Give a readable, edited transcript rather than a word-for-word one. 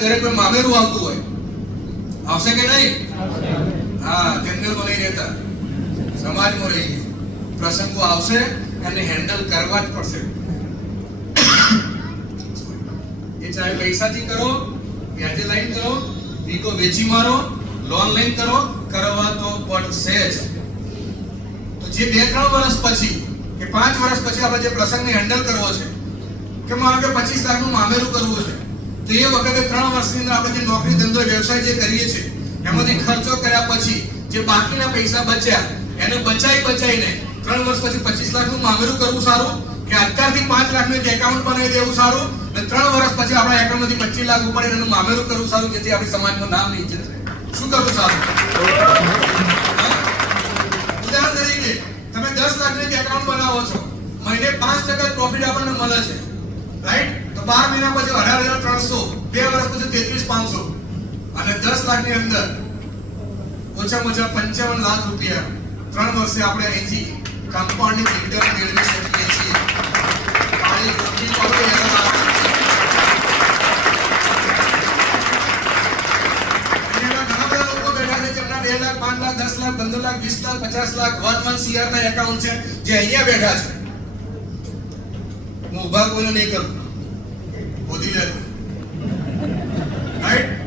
ઘરે કોઈ મામેરું આવતું હોય આવશે કે નહીં? હા, જંગલમાં નહીં રહેતા, સમાજમાં રહી પ્રસંગો આવશે અને હેન્ડલ કરવા જ પડશે. એ ચાહે પૈસાથી કરો, વ્યાજે લાઈન કરો, વીકો વેચી મારો, લોન લઈને કરો, કરવા તો પડશે જ. તો જે 2-3 વર્ષ પછી કે 5 વર્ષ પછી આપણે જે પ્રસંગને હેન્ડલ કરવો છે કે મારે 25 લાખનું મામેરું કરવું છે, તો એ વખતે 3 વર્ષની અંદર આપણે જે નોકરી ધંધો વ્યવસાય જે કરીએ છીએ એમાંથી ખર્ચો કર્યા પછી જે બાકીના પૈસા બચ્યા એને બચાઈને 3 વર્ષ પછી 25 લાખનું મામેરું કરવું સારું કે અત્યારથી 5 લાખનું એક એકાઉન્ટ બનાવી દેવું સારું અને 3 વર્ષ પછી આપણા એકાઉન્ટમાંથી 25 લાખ ઉપાડીને એનું મામેરું કરવું સારું, જેથી આપણી સમાજમાં નામ નહીં ઇજ્જત રહે? શું કરવું સારું? ઉદાહરણ તરીકે તમે 10 લાખનું એક એકાઉન્ટ બનાવો છો, મહિને 5% પ્રોફિટ આપણને મળે છે, રાઈટ? તો 12 મહિના પછી 18,300, 2 વર્ષ પછી 33,500 અને 10 લાખની અંદર ઓછામાં ઓછા 55 લાખ રૂપિયા 3 વર્ષે આપણે અહીંથી કમ્પાઉન્ડિંગ રિટર્ન મેળવી શકીએ છીએ. ખાલી રોકી પડે એના ઘણા બધા લોકો બેઠા છે જેમના 2 લાખ, 5 લાખ, 10 લાખ, 15 લાખ, 20 લાખ, 50 લાખ, 1 CR ના એકાઉન્ટ છે જે અહીંયા બેઠા છે. હું ઉભા કોઈને નહીં કરું, ગોદી લેજો, રાઈટ?